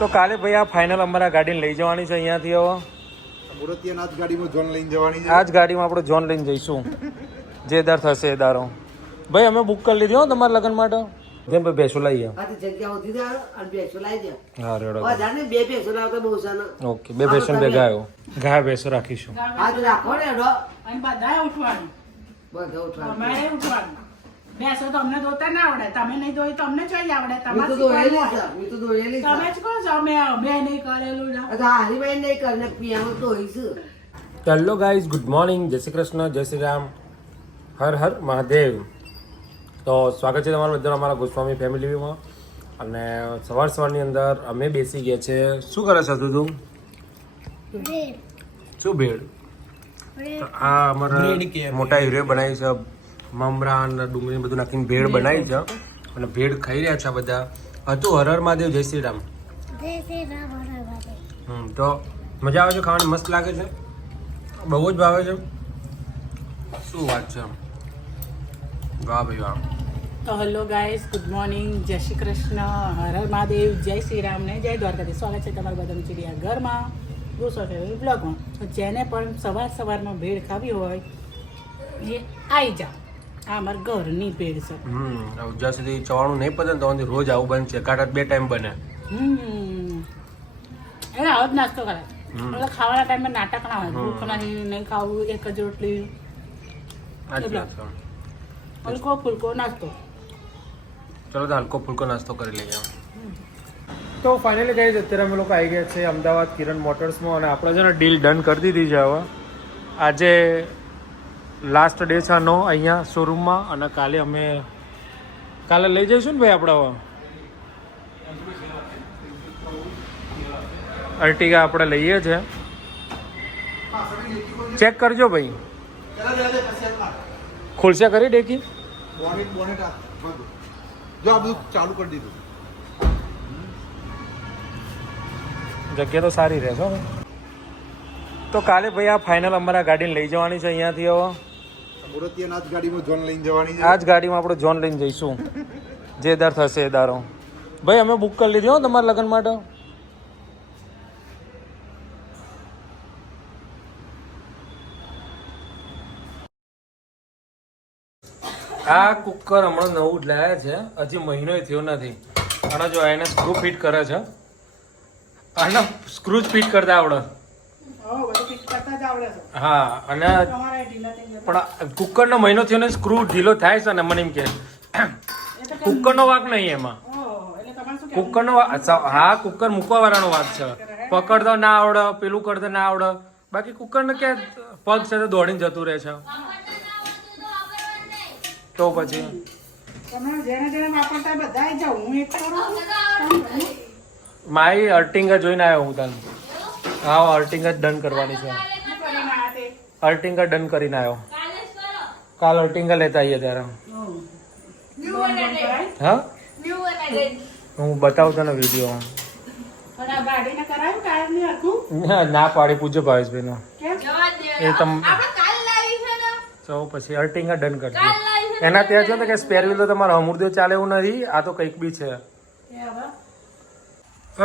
તો કાલે ભાઈ આ ફાઇનલ અમારા ગાડીને લઈ જવાની છે અહીંયાથી હવે મુરતિયાનાથ ગાડીમાં જોન લઈને જવાની છે. આ જ ગાડીમાં આપણે જોન લઈને જઈશું જે દર થશે એ દારો. ભાઈ અમે બુક કરી લીધી હો તમારા લગ્ન માટે. જેમ ભાઈ ભેંસો લઈ ગયા હા રેડો ઓકે બે ભેંસો બે ગાયો ગાય ભેંસો રાખીશું. બેસો તો અમને દોતા ના આવડે, તમે નહીં દોઈ તો અમને ચોઈ આવડે. તમે જ કહો છો અમે નહીં કરેલું ના. હેલો ગાઈઝ, ગુડ મોર્નિંગ, જય શ્રી કૃષ્ણ, જય શ્રી રામ, હર હર મહાદેવ. તો સ્વાગત છે તમારું બધાનું અમારા ગોસ્વામી ફેમિલીમાં. અને સવારની અંદર અમે બેસી ગયા છે. શું કરે છે તું? શું ભેળ? આ અમારા મોટા હીરો બનાવી છે, મમરા અને ડુંગળી બધું નાખીને ભેળ બનાવી છે અને ભેળ ખાઈ રહ્યા છે બધા. હતું હર હર મહાદેવ, જય શ્રી રામ. તો મજા આવે છે ખાવાની, મસ્ત લાગે છે, બહુ જ ભાવે છે. શું વાત છે, વાહ ભાઈ વાહ. તો હેલો ગાઈઝ, ગુડ મોર્નિંગ, જય શ્રી કૃષ્ણ, હર હર મહાદેવ, જય શ્રી રામ ને જય દ્વારકાધીશ. સ્વાગત છે તમારું બધાનું ચીડિયા ઘરમાં, બ્લોગમાં. જેને પણ સવારમાં ભેળ ખાવી હોય એ આવી જાઓ. આ અમારા ઘરની ભેળ છે. જ્યાં સુધી ચવાણું નહીં પતે તો રોજ આવું બનશે. કાંટા 2 ટાઈમ બને. એને આવો જ નાસ્તો કરે. એટલે ખાવાના ટાઈમે નાટક ના હોય, ભૂખ નહીં ખાવું, એક જ રોટલી, હલકો ફુલકો નાસ્તો. ચલો તો હલકો ફુલકો નાસ્તો કરી લઈએ. તો ફાઇનલી ગાઈઝ અત્યારે અમે લોકો આવી ગયા છે અમદાવાદ કિરણ મોટર્સમાં અને આપણે છે ને ડીલ ડન કરી દીધી છે. હવે આજે લાસ્ટ ડે છે આનો અહીંયા શોરૂમમાં અને કાલે લઈ જઈશું ને ભાઈ આપણે. હવે અર્ટિગા આપણે લઈએ છે. ચેક કરજો ભાઈ, ખુલશે કરી ડેકી? જો આ બધું ચાલુ કરી દીધું. જગ્યા તો સારી રહેશે. તો કાલે ભાઈ આ ફાઇનલ અમારા ગાડીને લઈ જવાની છે અહીંયાથી. હવે મુરતિયાનાથ ગાડીમાં જોન લઈને જવાની છે. આ જ ગાડીમાં આપણે જોન લઈને જઈશું જે દર થશે એ દારો. ભાઈ અમે બુક કરી લીધી હો તમારા લગ્ન માટે. આ કુકર હમણાં નવું જ લાવ્યા છે, હજી મહિનો થયો નથી. અને જો એને સ્ક્રૂ ફિટ કરે છે, અને સ્ક્રૂ જ ફિટ કરતા આવડે. હા, અને પણ કુકરનો મહિનો થયો ને સ્ક્રૂ ઢીલો થાય છે ને મને એમ કે કુકરનો વાંક નહીં એમાં. કુકરનો હા, કુકર મૂકવા વાળાનો વાંક છે. પકડતો ના આવડે, પેલું કરતો ના આવડે. બાકી કુકરને ક્યાં પગ સાથે દોડીને જતું રહે છે. તો પછી મારી અર્ટિંગા જોઈને આવ્યો હું તને. હા, અર્ટિંગા ડન કરવાની છે. અર્ટિંગા ડન કરીને આવ્યો. કાલ અર્ટિંગા લેતા આવીએ ત્યારે. હા, હું બતાવું તને વિડીયો. ના પાડી પૂછજો ભાવેશભાઈ નો. એ તમ તો પછી અર્ટિંગા ડન કરજો. એના ત્યાં છે ને કે સ્પેર વ્હીલ તો તમારો અમૃદેવ ચાલે એવું નથી. આ તો કંઈક બી છે.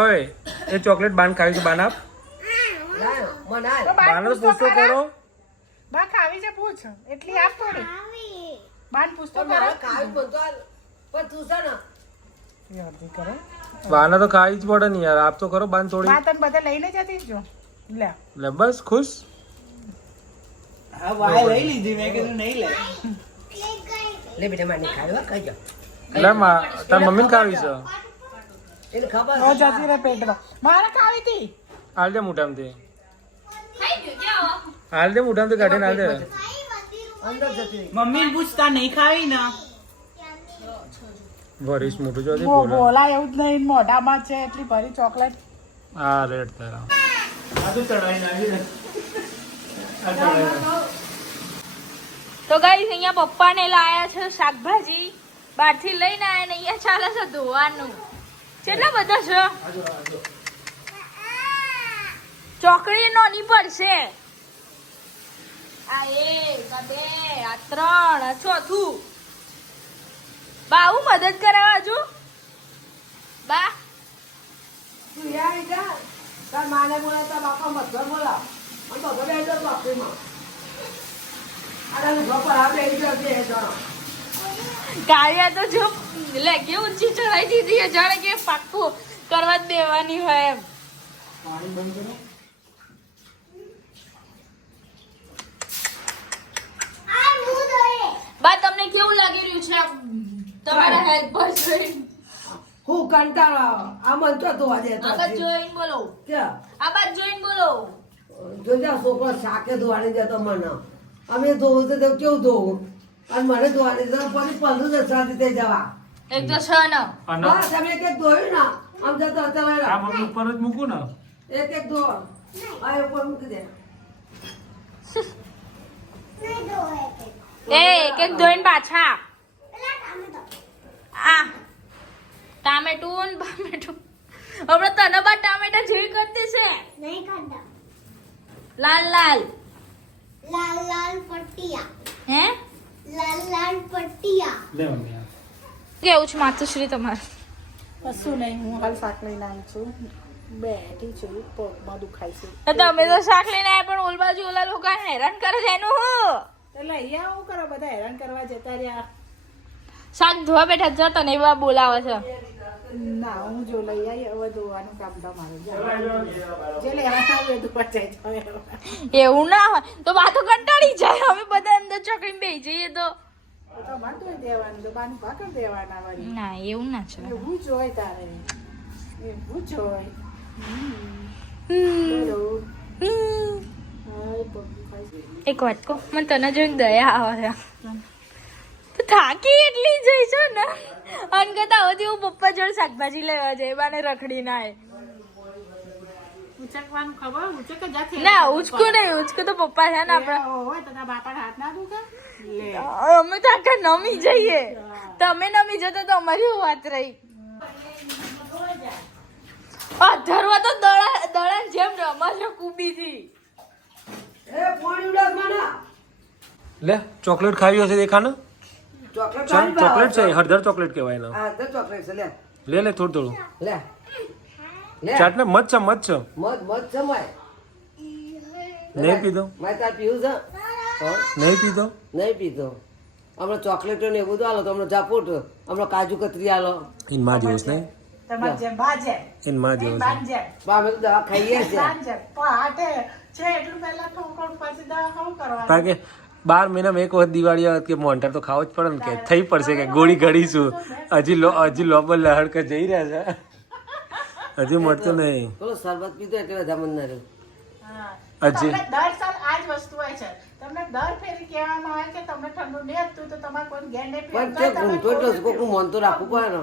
ઓય, એ ચોકલેટ બાન ખાવી છે? બાન આપ. બાન તો પૂછતો કરો. બા ખાવી છે પૂછ, એટલી આપ થોડી. બાન પૂછતો કરો. બાને તો ખાવી જ પડે ને યાર. આપ તો કરો બાન થોડી. બા તને બધા લઈને જતી જો. લે બસ ખુશ. હા, વાય લઈ લીધી, મેં કીધું નહીં લે. લે બેટા માની ખાવા ખાજો. લે માં તાર મમ્મીને ખાવી છે. એને ખબર નો જતી રે પેટમાં. મારે ખાવી હતી. હાલ દે મોઢામાંથી. હાલ દે મોઢામાંથી કાઢીને હાલ દે. અંદર જતી મમ્મી પૂછતા નહીં ખાવી ના. વરીશ મોટું જો દે બોલા એવું જ નહીં, મોઢામાં છે એટલી ભરી ચોકલેટ. હા રેડ તારા. આ તો ચડાઈને આવી ને. આ ચડાઈને. તો ગાઈસ અહીંયા પપ્પાને લાયા છે શાકભાજી, બહારથી લઈને આયા ને અહીંયા ચાલે છે ધોવાનું. કેટલા બધા છે? ચોકડી નોની પડશે. આ 1 આ 2 આ 3 આ 4. બા હું મદદ કરાવવા છું. બા તું યાર જા તાર માને બોલાવ તાર બાપા મધર બોલાવ અને બધો બે જો ચોકડીમાં આડા ઘર આવે એ જશે કાળિયા તો જો લે કે ઊંચી ચડાઈ દીધી છે, જાણે કે પાક્કું કરવા જ દેવાની હોય એમ. પાણી બંધ કરો. બા તમને કેવું લાગી રહ્યું છે આ તમારા હેલ્પ પર જોઈને? હું કંટાળો આવે. આ મન તો ધોવા દેતો આ બાજુ જોઈને બોલો, ક્યાં આ બાજુ જોઈને બોલો. જોજા છોકરો શાકે ધોવાની દેતો મને અમે ધોવું તો કેવું ધોવું અને મને ધોવાની તો પછી 15 શાદી થઈ જવા એક તો છ ન અને બસ તમે એક ધોયું ને આમ જતો આ હતા મમ્મી ઉપર જ મૂકું ને. એક ધો આ ઉપર મૂકી દે એ એક એક ધોઈને પાછા. આ ટામેટું ને બામેટું હમણાં તને બા ટામેટા જેવી કરી દેશે. नहीं करता લાલ લાલ लाल लाल पट्टिया હે लाल पट्टिया લે મમ્મી આ. કેવું છે માતુશ્રી તમારે? કશું નહીં, હું હાલ શાક લઈને આવી છું. બેઠી છું, પગમાં દુખાય છે. તમે તો શાક લઈને આવ્યા પણ ઓલ બાજુ ઓલા લોકો હેરાન કરે છે એનું હું એટલે અહીંયા આવું કરો, બધા હેરાન કરવા જતા રહ્યા. શાક ધોવા બેઠા જ તને એવા બોલાવે છે. ના હું જો લઈ આવી, હવે ધોવાનું કામ તમારે. જે લેવા આવે ધોવા જાય છે. એવું ના હોય તો બા તો કંટાળી જાય. અમે બધા અંદર ચોકડીને બેસી જઈએ તો તો મારે ધોઈ દેવાનું, તો બાનું ભાકર દેવાના વળી. ના એવું ના છે. એવું જોઈ તારે, એવું જોઈ. હમ. બોલો. હમ. હાય, પગ દુખાય છે. એક વાત કહું, મને તને જોઈને દયા આવે છે. તો થાકી એટલી જઈ છે ને અન કરતા હવે હું પપ્પા જોડે શાકભાજી લેવા જાય બાને રખડી ના આવે. ઉચકવાનું ખબર ઉચક જ જાતે. ના ઉચકું નહીં, ઉચકું તો પપ્પા છે ને આપણા. હોય તો તારા બાપાના હાથ ના દુખે લે. અમે તો આખા નમી જઈએ, તમે નમી જતો તો અમારી શું વાત રહી. અધરવા તો દડા જેમ રમાશે કુબીથી. એ પાણી ઉડાસ માના લે ચોકલેટ ખાવી હશે દેખાને. ચોકલેટ ચાલ ચોકલેટ છે, હળદર ચોકલેટ કહેવાય ને. હા તો ચોકલેટ છે લે લે લે થોડું થોડું લે લે ચાટ ને મત છે મત છે. મત મત જમાય નહીં પીધો મારે તાર પીવું છે હા? નહીં પીધો નહીં પીધો હમણાં ચોકલેટો ને એવું બધું આલો તો હમણાં જાપોટ હમણાં કાજુ કતરી આલો ઇન માં દિવસ નહીં તમારે જેમ બાજે ઇન માં દિવસ બાન જેમ બા અમે તો દવા ખાઈએ છે બાન જેમ પાટે છે એટલું પહેલા ઠોકર પછી દવા ખાવું કરવાનું. કારણ કે 12 મહિનામાં એક વખત દિવાળી આવે કે મોન્ટર તો ખાવો જ પડે ને કે થઈ પડશે કે ગોળી ઘડીશું. હજી લોબલ લહડ કે જઈ રહ્યા છે, હજી મળતું નહીં. બોલો શરબત પીધો એટલે બધા મન ના રહ્યું હા. હજી તમને દર સાલ આ જ વસ્તુ હોય છે. તમને દર ફેરી કહેવામાં આવે કે તમને ઠંડુ નહીં હતું તો તમારે કોઈ ઘેર નહીં પણ પીવું. તે ઘૂંટો એટલો કોકનું મન તો રાખવું પડે ને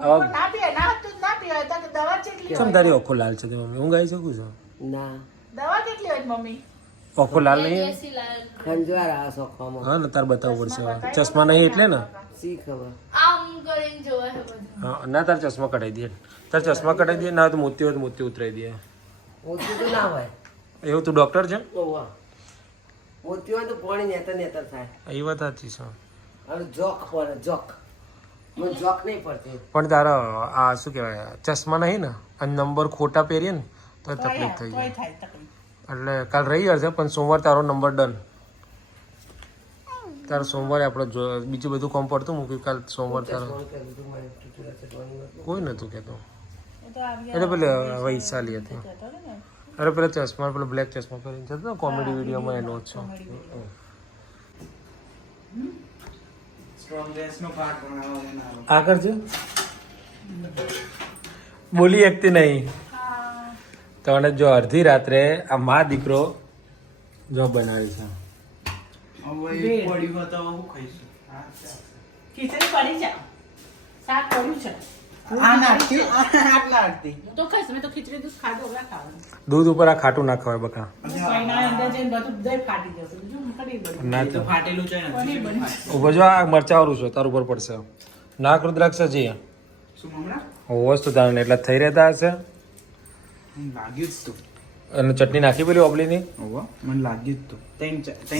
ઘૂંટો ના પીએ, ના હતું જ ના પીવાય. તો દવા કેટલી કેમ હોય? તારી આંખો લાલ છે તે મમ્મી? હું ગાઈ શકું છું? ના દવા કેટલી હોય મમ્મી? આંખો લાલ નહીં? ખંજવાર આ શોખવામાં હા ને તાર બતાવવું પડશે હવે. ચશ્મા નહીં એટલે ને. શી ખબર આમ કરીને જોવે છે બધું. હા ના તાર ચશ્મા કઢાઈ દે. તાર ચશ્મા કઢાઈ દે, ના તો મોતી હોય તો મોતી ઉતરાઈ દે. મોતી તો ના હોય એવું તું ડોક્ટર છે? ઓવા મોતી હોય તો પાણી નેતર નેતર થાય એ વાત સાચી છે. અને જોક પડે જોક મને જોક નહીં પડતી પણ તારા આ શું કહેવાય ચશ્મા નહીં ને અને નંબર ખોટા પહેરીએ ને તો તકલીફ થઈ તોય જાય. થાય તકલીફ. એટલે કાલ રવિવાર છે પણ સોમવાર તારો નંબર ડન. તારો સોમવારે આપણે બીજું બધું કોમ પડતું મૂક્યું, કાલ સોમવાર તારો કોઈ નતું કહેતો. એ તો આવી એટલે પેલે વૈશાલી હતી. અરે પેલા ચશ્મા પેલો બ્લેક ચશ્મા પહેરીને જતો ને કોમેડી વિડીયોમાં એનો જ છે. આગળ છે બોલી શકતી નહીં. તને જો અડધી રાત્રે આ મા દીકરો જો બનાવી છે. ખીચડી પડી છે, શાક પડ્યું છે. હું તો ખાઈશ. મેં તો ખીચડી દૂધ ખાધું, હવે ખાવાનું. દૂધ ઉપર આ ખાટું ના ખવાય બકા. મહિના અંદર જઈને બધું દહીં ફાટી જશે. બીજું હું કરી દઉં. ના તો પનીર બની. ઉભો જો આ મરચાવાળું છે તાર ઉપર પડશે. નાક રુદ્રાક્ષ છે હોશ તો તારે એટલા થઈ રહેતા હશે. અને ચટણી નાખી પેલી ઓબલીની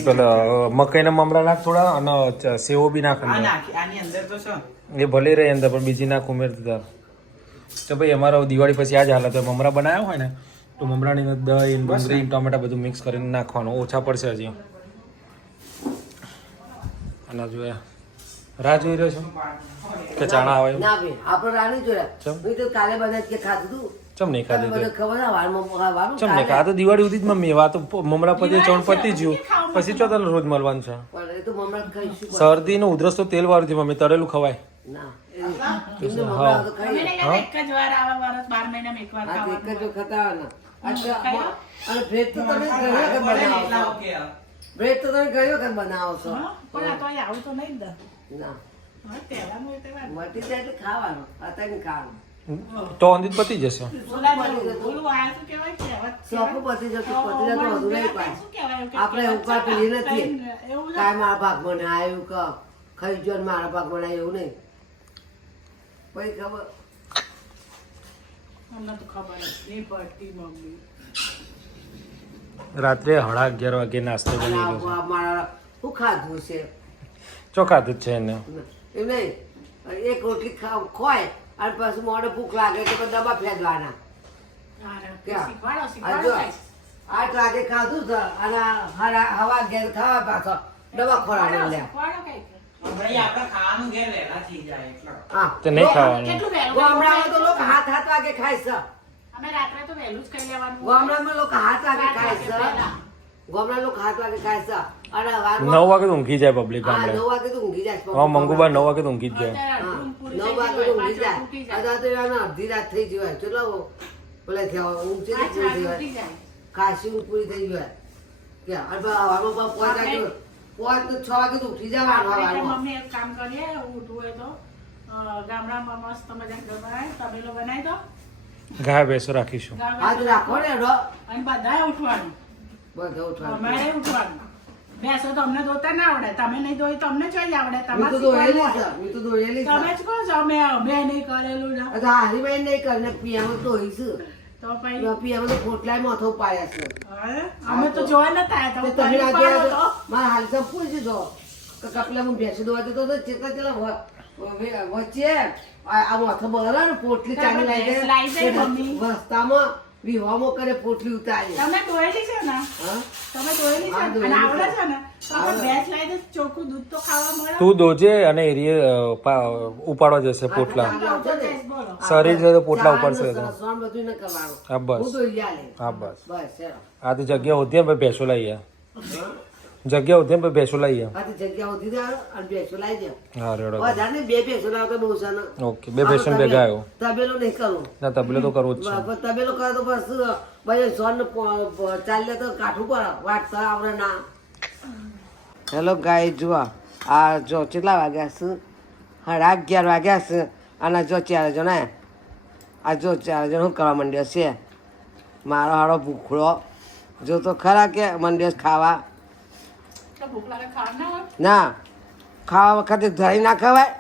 પેલા મકાઈના મમરા નાખ થોડા અને સેવો બી નાખ અંદર. એ ભલે રહી અંદર પણ બીજી નાખ ઉમેર તાર. તો ભાઈ અમારો દિવાળી પછી આ જ હાલત હોય મમરા બનાવ્યા હોય ને તો મમરાની અંદર દહીં ડુંગળી ટમેટા બધું મિક્સ કરીને નાખવાનું ઓછા પડશે હજી અને જો રાહ જોઈ રહ્યો છો કે ચાણા આવે ના ભાઈ આપણે રાણી જોયા ચમ? મેં તો કાલે બધા કે ખાધું તું ચમ નહીં ખાધી મને તે? ખબર ના વાળમાં ચમ નહીં ખા? આ તો દિવાળી સુધી જ મમ્મી આ તો મમરા પતી ચણ પતી જ્યું પછી ચો તને રોજ મળવાનું છે પણ એ તો મમરા ખાઈશું શરદી નો ઉધરસ તો તેલ વાળું છે મમ્મી તળેલું ખવાય ના એમને મમરા તો ખાઈએ એક જ વાર આવા વર્ષ 12 મહિનામાં એક વાર આ તો એક જ ખાવાનું. વખત આવે ને અચ્છા અને બ્રેડ તો તમે ઘણી વખત બનાવો છો બ્રેડ તો તમે ઘણી વખત બનાવો છો હા, પણ આ તો અહીં આવું તો નહીં જ દે. ના હવે તહેવારનું એ તહેવાર. મટી જાય એટલે ખાવાનું અત્યારે નહીં ખાવાનું તો અંદિત પતી જશે ઓલા ઓલું આ શું કહેવાય કહેવત છે? સોપું પતી જતું વધુ નહીં પાય શું કહેવાય? કે આપણે એવું કાંઈ પેલી નથી એવું કાંઈ મારા ભાગમાં ના આવ્યું કે ખાઈ જો ને મારા ભાગમાં ના એવું નહીં પછી ખબર અમને તો ખબર જ નહીં પડતી મમ્મી. રાત્રે 11:30 વાગે નાસ્તો અને બની ગયો આ મારા શું ખાધું છે છે ચોખાતું જ છે એને એમ નહીં એક રોટલી ખોય અને પછી મોઢે ભૂખ લાગે તો પછી ડબ્બા ફેંકવાના ક્યાં? શીખવાડો આ શીખવાડો જો guys. 8 વાગે ખાધું છે અને હવા ઘેર ખાવા પાછો ડબ્બા ખોરાક લે શીખવાડો કંઈક. હા તે નહીં ખાવાનું કેટલું વહેલું ગામડામાં તો લોકો 7 વાગે ખાય છે અમે રાત્રે તો વહેલું જ ખાઈ લેવાનું. ગામડામાં લોકો 7 વાગે ખાય છે પહેલા. ગામડા લોકો 7 વાગે ખાય છે અને 9 વાગે તો ઊંઘી જાય પબ્લિક હા ગામડે 9 વાગે તો ઊંઘી જાય છે. હા મંગુબા 9 વાગે તો ઊંઘી જ જાય અત્યારે હા, ઊંઘ પૂરી 9 થઈ વાગે ગઈ તો હોય, ઊંઘી પાછું જાય તૂટી જાય. અથવા તો એને અડધી રાત થઈ જાય ચલો પેલા થયા ઊંઘ છે પાંચ પૂરી વાગે થઈ તૂટી જાય જાય. ખાસી ઊંઘ પૂરી થઈ જાય કે અને હવામાં પાંચ તો 6 વાગે તો ઉઠી જવાનું આપણે હવામાં મમ્મી એક કામ કરીએ ઉઠવું હોય તો ગામડામાં મસ્ત મજાનું ઘર બનાય તબેલો બનાવી દો ગાય ભેંસો રાખીશું હાથ રાખો ને એડો અને બધાએ ઉઠવાનું બધા ઉઠવાનું અમારે ઉઠવાનું બેસો તો અમને ધોતા ના આવડે તમે નહીં ધોઈ તો અમને ચોઈ આવડે મેં તો તમારે દોડેલી શીખવાનું. છે મેં તો દોડેલી છે તમે જ કહો છો અમે નહીં કરેલું ના આ તો હારીભાઈ નહીં કરીને પિયામાં તો હોઈશું તો પછી પિયામાં તો પોટલાય માથો પાડ્યા છે હવે અમે તો જોવા નતા આવ્યા તો તો તમે તમે આજે પાડો તો. મારા હાલ સબ પૂછી દો કે કપલા હું ભેંસ દોવા જતો તો ચેટલા વચ્ચે આ માથો બગડે ને પોટલી ચાલી ભેંસ લાવી દે મમ્મી. વસ્તામાં વિવાહમાં કરે પોટલી ઉતારી તમે દોયેલી છે ને હા તમે દોયેલી છે હા, ને? દોયેલી અને આવડે છે. છે ને તો આપણે ભેંસ લાવી દે ચોખ્ખું દૂધ તો ખાવા મળે. તું દોજે અને એરીએ ઉપાડવા જશે પોટલા આવજો ભેંસ બોલો. શરીર છે તો પોટલા ઉપાડશે તો રસોણ બધું ન કરવાનું હા બસ હું તો ઈયા લે હા બસ બસ ચાલો આ તો જગ્યા હોતી ને ભાઈ ભેંસો લઈ જગ્યા હોતી ને ભાઈ ભેંસો લઈ આ તો જગ્યા હોતી દે અને ભેંસો લાવી દે હા રેડો વધારે ને 2 ભેંસો લાવતો બહુ છે ને ઓકે 2 ભેંસો ભેગા આવ્યો તબેલો નહીં કરવું ના તબલો તો કરવો જ છે પણ તબેલો કરે તો બસ ભાઈ સોન ચાલે તો કાઠું પર વાટ આવડે ના હેલો ગાય જુઓ આ જો કેટલા વાગ્યા છે 11:30 વાગ્યા છે અને જો 4 જણા આ જો 4 જણ શું કરવા માંડ્યો છે મારો હાડો ભૂખડો જો તો ખરા કે મંડ્યો છે ખાવા તો ભૂખ લાગે ખાવા ના હોય ના ખાવા વખતે ધરી ના ખવાય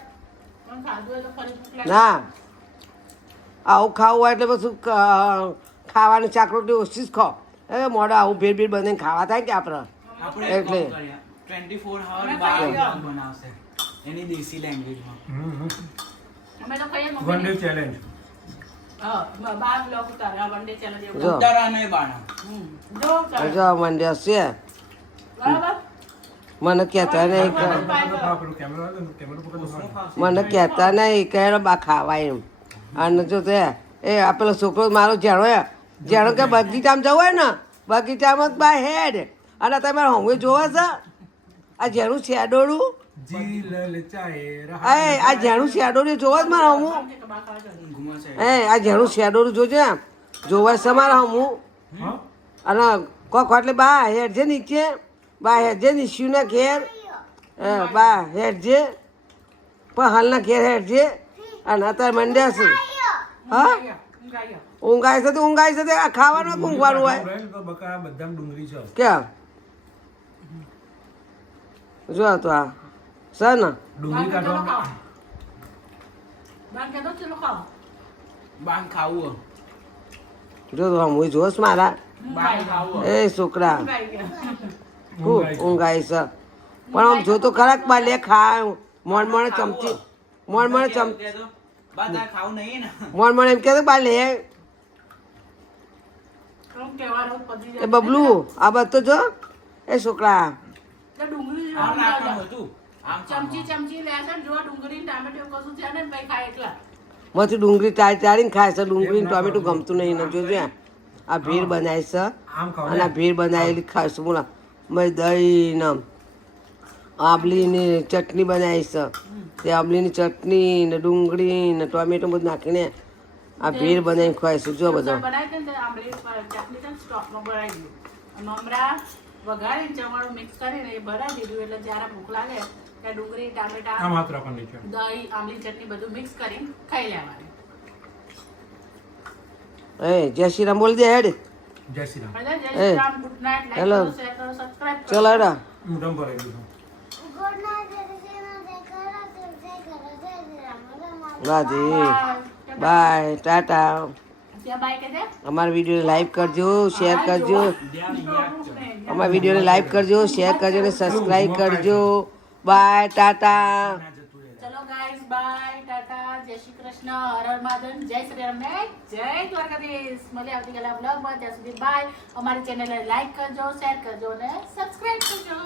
પણ ખાધું હોય તો ફરી ભૂખ લાગે. ના આવું ખાવું હોય એટલે બધું ખાવાની ચાકરોટી ઓછી જ ખાઓ એ મોઢા આવું ભેર ભેર બંધીને ખાવા થાય કે આપણે એટલે 24 hour બાર બનાવશે એની દેશી લેંગ્વેજમાં અમે તો ખાઈએ મમ્મી. વન ડે ચેલેન્જ હા, બાર બ્લોક ઉતારે વન ડે ચેલેન્જ એવું. જો ઉતારવાનો બાણા જો ચાલો. જો મંડ્યો છે બરાબર મને કહેતા નહીં કે મને કહેતા નહીં કે બા ખાવાય એમ અને જો તે એ આ પેલો છોકરો મારો જેણો કે બગીચામાં જવું હોય ને બગીચામાં જ બા હેડ અને તમે હવે જોવો છો આ જેણું શેડોળું આ જેણું શેડોળું જોવો જ મારા હું આ જેણું શેડોળું જોજે જોવા છે મારા હું અને કોક એટલે બા હેડજે નીચે બા હેડજે નીચ્યું ઘેર બા હેડજે પણ હાલના ઘેર હેડજે અને અત્યારે મંડ્યા છે હા ઊંઘાય છે તો ઊંઘાય છે તે આ ખાવાનું કે ઊંઘવાનું હોય ક્યાં જો તો આ છે ને બાન ખાવું જો તો હું જોશ મારા બાન ખાવું એ છોકરા ખૂબ ઊંઘાય છે પણ આમ જો તો ખરા બા લે ખા મોણ ચમચી બા તાર ખાવું નહીં ને મોણ એમ કે બા લે આમ તહેવારો પતી એ જાય બબલુ આ બધો જો એ છોકરા તો ડુંગળી આમ રાખવાનું હતું આમ ચમચી ચમચી લે છે ને જો ડુંગળી ટામેટું કશું છે ને ભાઈ ખાય એટલા માંથી ડુંગળી ચાળીને ખાય છે ડુંગળી ટોમેટું ગમતું નહીં ને જોજો આ ભીડ બનાવી છે આમ ખાવ અને આ ભીડ બનાવેલી ખાઈશું બોલા મેં દહીં ને આંબલીની ચટણી બનાવી છે તે આંબલીની ચટણી ને ડુંગળી ને ટોમેટો બધું નાખીને આ ભીડ બનાવીને ખવાઈશું જો બધો બનાવી દે ને આંબલી ચટણી છે સ્ટોકમાં ભરાઈ ગયું મમરા વઘારીને ચવાણું મિક્સ કરીને એ ભરાઈ દીધું એટલે જ્યારે ભૂખ લાગે ત્યાં ડુંગળી ટામેટા આમ હાથ રાખવાની છે દહીં આંબલી ચટણી બધું મિક્સ કરીને ખાઈ લેવાનું એ જય શ્રી રામ બોલી દે હેડ જય શ્રી રામ જય Shri Ram good night like hello. કરો શેર કરો સબસ્ક્રાઇબ કરો ચલો હેડા મોઢામાં ભરાઈ ગયું ગુડ નાઇટ જય શ્રી રામ જય શ્રી રામ રાધે બાય ટાટા ત્યાં બાય કે દે અમારા વિડીયોને લાઈક કરજો શેર કરજો અમારા વિડીયોને લાઈક કરજો શેર કરજો અને સબસ્ક્રાઈબ કરજો બાય ટાટા ચલો ગાઈસ બાય ટાટા જય શ્રી કૃષ્ણ હર હર મહાદેવ જય શ્રી રામ ને જય દ્વારકાધીશ મળીએ આવતીકાલે બ્લોગમાં ત્યાં સુધી બાય અમારી ચેનલને લાઈક કરજો શેર કરજો અને સબસ્ક્રાઇબ કરજો